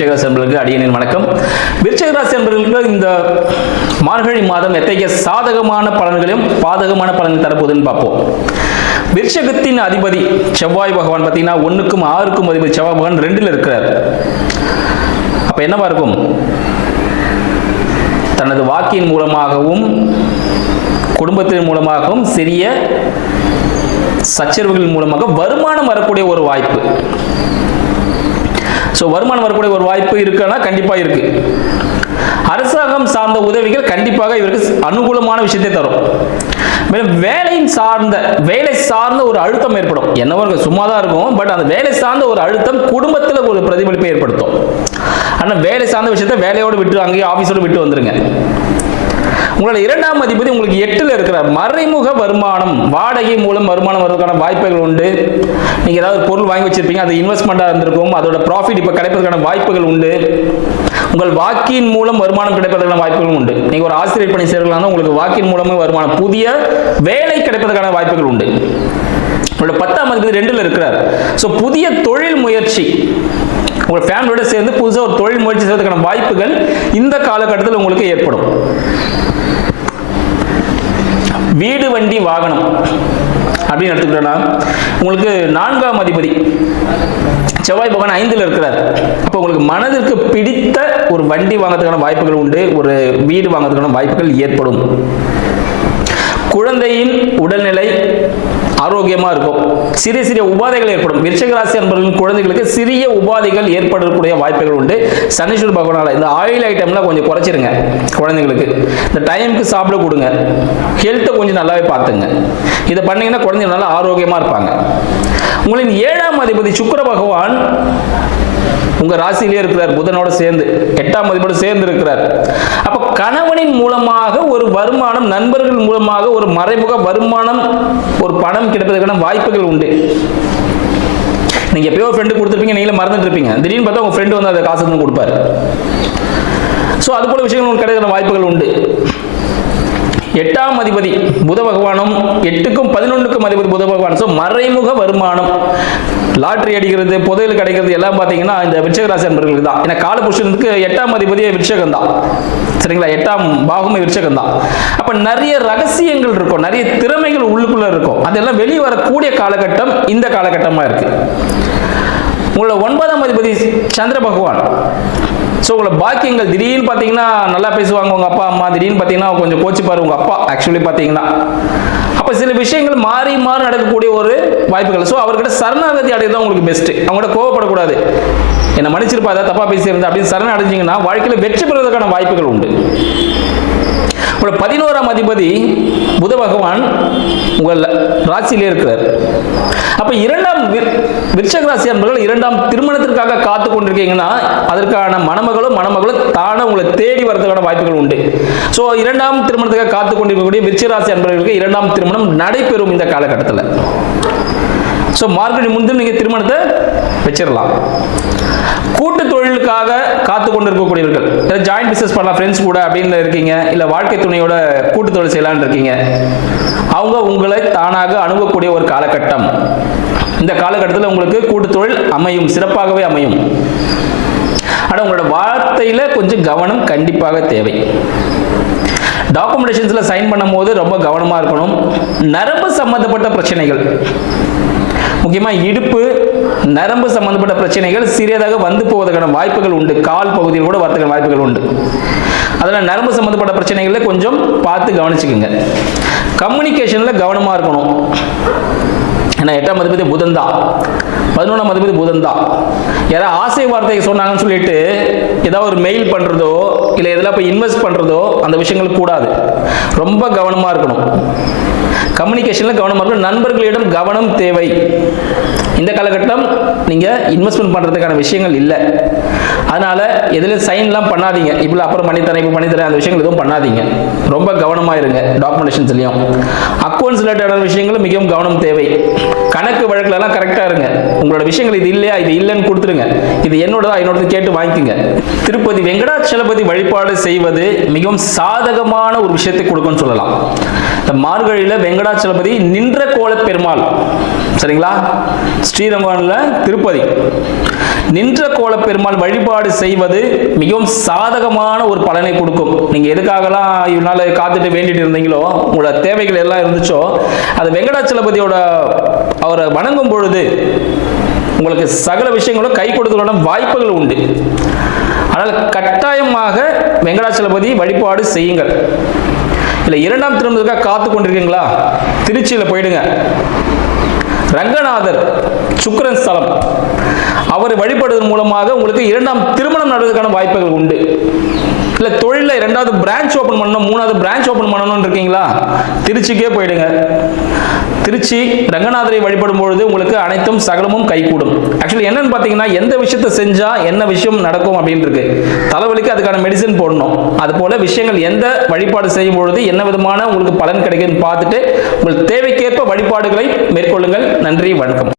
விருச்சகராசி என்பர்களுக்கு அடியனின் வணக்கம் விருச்சகராசி என்பர்களுக்கு இந்த மார்கழி மாதம் எத்தகைய சாதகமான பலன்களையும் பாதகமான பலன்கள் தரப்போகுதுன்னு பார்ப்போம் விருச்சகத்தின் அதிபதி செவ்வாய் பகவான் பார்த்தீங்கன்னா ஒன்றுக்கும் ஆறுக்கும் அதிபதி செவ்வாய் பகவான் ரெண்டில் இருக்கிறார் அப்போ என்னவா இருக்கும் தனது வாக்கின் மூலமாகவும் குடும்பத்தின் மூலமாகவும் சிறிய சச்சரவுகளின் மூலமாக வருமானம் வரக்கூடிய ஒரு வாய்ப்பு ஸோ வருமானம் வரக்கூடிய ஒரு வாய்ப்பு இருக்குன்னா கண்டிப்பாக இருக்கு அரசாங்கம் சார்ந்த உதவிகள் கண்டிப்பாக இவருக்கு அனுகூலமான விஷயத்தை தரும் மேலும் வேலையின் சார்ந்த வேலை சார்ந்த ஒரு அழுத்தம் ஏற்படும் என்னவோ சும்மா தான் இருக்கும் பட் அந்த வேலை சார்ந்த ஒரு அழுத்தம் குடும்பத்தில் ஒரு பிரதிபலிப்பை ஏற்படுத்தும் ஆனால் வேலை சார்ந்த விஷயத்த வேலையோடு விட்டு அங்கேயே ஆஃபீஸோடு விட்டு வந்துருங்க உங்களோட இரண்டாம் அதிபதி உங்களுக்கு எட்டில் இருக்கிற மறைமுக வருமானம் வாடகை மூலம் வருமானம் வர்றதுக்கான வாய்ப்புகள் உண்டு நீங்கள் ஏதாவது பொருள் வாங்கி வச்சிருப்பீங்க அது இன்வெஸ்ட்மெண்ட்டாக இருந்திருக்கும் அதோட ப்ராஃபிட் இப்போ கிடைப்பதற்கான வாய்ப்புகள் உண்டு உங்கள் வாக்கின் மூலம் வருமானம் கிடைப்பதற்கான வாய்ப்புகளும் உண்டு நீங்கள் ஒரு ஆசிரியர் பணி சேர்க்கலாம் உங்களுக்கு வாக்கின் மூலமே வருமானம் புதிய வேலை கிடைப்பதற்கான வாய்ப்புகள் உண்டு உங்களோட பத்தாம் அதிபதி ரெண்டில் இருக்கிறார் ஸோ புதிய தொழில் முயற்சி உங்கள் ஃபேமிலியோட சேர்ந்து புதுசாக ஒரு தொழில் முயற்சி செய்வதற்கான வாய்ப்புகள் இந்த காலகட்டத்தில் உங்களுக்கு ஏற்படும் வீடு வண்டி வாகனம் அப்படின்னு எடுத்துக்கிட்டோம்னா உங்களுக்கு நான்காம் அதிபதி செவ்வாய் பகவான் ஐந்தில் இருக்கிறார் அப்போ உங்களுக்கு மனதிற்கு பிடித்த ஒரு வண்டி வாங்கிறதுக்கான வாய்ப்புகள் உண்டு ஒரு வீடு வாங்கிறதுக்கான வாய்ப்புகள் ஏற்படும் குழந்தையின் உடல்நிலை ஆரோக்கியமாக இருக்கும் சிறிய சிறிய உபாதைகள் ஏற்படும் விருச்சகராசி என்பவர்களின் குழந்தைகளுக்கு சிறிய உபாதைகள் ஏற்படக்கூடிய வாய்ப்புகள் உண்டு சனீஸ்வர் பகவானால் இந்த ஆயில் ஐட்டம்லாம் கொஞ்சம் குறைச்சிருங்க குழந்தைங்களுக்கு இந்த டைமுக்கு சாப்பிட கொடுங்க ஹெல்த்தை கொஞ்சம் நல்லாவே பார்த்துங்க இதை பண்ணிங்கன்னா குழந்தைங்க நல்லா ஆரோக்கியமாக இருப்பாங்க உங்களின் ஏழாம் அதிபதி சுக்கர பகவான் உங்க ராசியிலே இருக்கிறார் புதனோட சேர்ந்து எட்டாம் மதிப்போடு சேர்ந்து இருக்கிறார் அப்ப கணவனின் மூலமாக ஒரு வருமானம் நண்பர்கள் மூலமாக ஒரு மறைமுக வருமானம் ஒரு பணம் கிடைப்பதற்கான வாய்ப்புகள் உண்டு நீங்க எப்பயோ ஃப்ரெண்டு கொடுத்துருப்பீங்க நீங்களும் மறந்துட்டு இருப்பீங்க திடீர்னு பார்த்தா உங்க ஃப்ரெண்டு வந்து அதை காசு கொடுப்பாரு ஸோ அது போல விஷயங்கள் உங்களுக்கு கிடைக்கிற வாய்ப்புகள் உண்டு எட்டாம் அதிபதி புத பகவானும் எட்டுக்கும் பதினொன்றுக்கும் அதிபதி புத பகவான் ஸோ மறைமுக வருமானம் லாட்ரி அடிக்கிறது புதையல் கிடைக்கிறது எல்லாம் பார்த்தீங்கன்னா இந்த விருச்சக அன்பர்களுக்கு தான் ஏன்னா காலபுருஷனுக்கு எட்டாம் அதிபதியே விருச்சகம் தான் சரிங்களா எட்டாம் பாகமே விருச்சகம் தான் அப்போ நிறைய ரகசியங்கள் இருக்கும் நிறைய திறமைகள் உள்ளுக்குள்ளே இருக்கும் அதெல்லாம் வெளியே வரக்கூடிய காலகட்டம் இந்த காலகட்டமாக இருக்குது உங்களோட ஒன்பதாம் அதிபதி சந்திர பகவான் ஸோ உங்களை பாக்கியங்கள் திடீர்னு பார்த்தீங்கன்னா நல்லா பேசுவாங்க உங்கள் அப்பா அம்மா திடீர்னு பார்த்தீங்கன்னா கொஞ்சம் கோச்சிப்பார் உங்கள் அப்பா ஆக்சுவலி பார்த்தீங்கன்னா அப்போ சில விஷயங்கள் மாறி மாறி நடக்கக்கூடிய ஒரு வாய்ப்புகள் ஸோ அவர்கிட்ட சரணாகதி அடைகிறது தான் உங்களுக்கு பெஸ்ட்டு அவங்கள்ட்ட கோவப்படக்கூடாது என்னை மன்னிச்சிருப்பா ஏதாவது தப்பாக பேசியிருந்தேன் அப்படின்னு சரண அடைஞ்சிங்கன்னா வாழ்க்கையில் வெற்றி பெறுவதற்கான வாய்ப்புகள் உண்டு உங்களோட பதினோராம் அதிபதி புத பகவான் உங்கள் ராசியிலே இருக்கிறார் அப்ப இரண்டாம் விருச்சக ராசி அன்பர்கள் இரண்டாம் திருமணத்திற்காக காத்து கொண்டிருக்கீங்கன்னா அதற்கான மணமகளும் மணமகளும் தானே உங்களை தேடி வரதுக்கான வாய்ப்புகள் உண்டு ஸோ இரண்டாம் திருமணத்துக்காக காத்து கொண்டிருக்கக்கூடிய விருச்சராசி அன்பர்களுக்கு இரண்டாம் திருமணம் நடைபெறும் இந்த காலகட்டத்தில் ஸோ மார்கழி முடிஞ்சு நீங்கள் திருமணத்தை வச்சிடலாம் கூட்டு தொழிலுக்காக காத்து கொண்டு இருக்கக்கூடியவர்கள் ஜாயிண்ட் பிஸ்னஸ் பண்ணலாம் ஃப்ரெண்ட்ஸ் கூட அப்படின்னு இருக்கீங்க இல்லை வாழ்க்கை துணையோட கூட்டு தொழில் செய்யலான்னு இருக்கீங்க அவங்க உங்களை தானாக அணுகக்கூடிய ஒரு காலகட்டம் இந்த காலகட்டத்தில் உங்களுக்கு கூட்டு தொழில் அமையும் சிறப்பாகவே அமையும் ஆனால் உங்களோட வார்த்தையில் கொஞ்சம் கவனம் கண்டிப்பாக தேவை டாக்குமெண்டேஷன்ஸில் சைன் பண்ணும்போது ரொம்ப கவனமாக இருக்கணும் நரம்பு சம்மந்தப்பட்ட பிரச்சனைகள் முக்கியமாக இடுப்பு நரம்பு சம்பந்தப்பட்ட பிரச்சனைகள் சிறியதாக வந்து போவதற்கான வாய்ப்புகள் உண்டு கால் பகுதியில் கூட வரதுக்கான வாய்ப்புகள் உண்டு அதில் நரம்பு சம்மந்தப்பட்ட பிரச்சனைகளை கொஞ்சம் பார்த்து கவனிச்சுக்குங்க கம்யூனிகேஷனில் கவனமாக இருக்கணும் ஏன்னா எட்டாம் அதிபதி புதன்தான் பதினொன்றாம் அதிபதி புதன் தான் யாராவது ஆசை வார்த்தையை சொன்னாங்கன்னு சொல்லிட்டு ஏதாவது ஒரு மெயில் பண்ணுறதோ இல்லை எதில் போய் இன்வெஸ்ட் பண்ணுறதோ அந்த விஷயங்கள் கூடாது ரொம்ப கவனமாக இருக்கணும் கம்யூனிகேஷனில் கவனமாக இருக்கணும் நண்பர்களிடம் கவனம் தேவை இந்த காலகட்டம் நீங்கள் இன்வெஸ்ட்மெண்ட் பண்ணுறதுக்கான விஷயங்கள் இல்லை அதனால் எதில் சைன்லாம் பண்ணாதீங்க இப்போ அப்புறம் பண்ணித்தரேன் இப்போ பண்ணித்தரேன் அந்த விஷயங்கள் எதுவும் பண்ணாதீங்க ரொம்ப கவனமாக இருங்க டாக்குமெண்டேஷன்ஸ்லையும் அக்கௌண்ட்ஸ் ரிலேட்டடான விஷயங்களும் மிகவும் கவனம் தேவை கணக்கு வழக்குலலாம் கரெக்டாக இருங்க உங்களோட விஷயங்கள் இது இல்லையா இது இல்லைன்னு கொடுத்துருங்க இது தான் என்னோடது கேட்டு வாங்கிக்கோங்க திருப்பதி வெங்கடாச்சலபதி வழிபாடு செய்வது மிகவும் சாதகமான ஒரு விஷயத்தை கொடுக்கும்னு சொல்லலாம் இந்த மார்கழியில் வெங்கடாச்சலபதி நின்ற கோல பெருமாள் சரிங்களா ஸ்ரீரங்கம்ல திருப்பதி நின்ற கோல பெருமாள் வழிபாடு செய்வது மிகவும் சாதகமான ஒரு பலனை கொடுக்கும் நீங்கள் எதுக்காகலாம் இவனால் காத்துட்டு வேண்டிட்டு இருந்தீங்களோ உங்களோட தேவைகள் எல்லாம் இருந்துச்சோ அது வெங்கடாச்சலபதியோட அவரை வணங்கும் பொழுது உங்களுக்கு சகல விஷயங்களும் கை கொடுக்கலான வாய்ப்புகள் உண்டு ஆனால் கட்டாயமாக வெங்கடாச்சலபதி வழிபாடு செய்யுங்கள் இல்லை இரண்டாம் திருமணத்துக்காக காத்து கொண்டிருக்கீங்களா திருச்சியில் போயிடுங்க ரங்கநாதர் சுக்கரன் ஸ்தலம் அவர் வழிபடுவதன் மூலமாக உங்களுக்கு இரண்டாம் திருமணம் நடவதற்கான வாய்ப்புகள் உண்டு இல்லை தொழிலில் இரண்டாவது பிரான்ச் ஓப்பன் பண்ணணும் மூணாவது பிரான்ச் ஓப்பன் பண்ணணும்னு இருக்கீங்களா திருச்சிக்கே போயிடுங்க திருச்சி ரங்கநாதரை வழிபடும் பொழுது உங்களுக்கு அனைத்தும் சகலமும் கைகூடும் ஆக்சுவலி என்னன்னு பார்த்தீங்கன்னா எந்த விஷயத்தை செஞ்சால் என்ன விஷயம் நடக்கும் அப்படின்ட்டு இருக்கு தலைவலிக்கு அதுக்கான மெடிசன் போடணும் அது போல விஷயங்கள் எந்த வழிபாடு செய்யும் பொழுது என்ன விதமான உங்களுக்கு பலன் கிடைக்குதுன்னு பார்த்துட்டு உங்கள் தேவைக்கேற்ப வழிபாடுகளை மேற்கொள்ளுங்கள் நன்றி வணக்கம்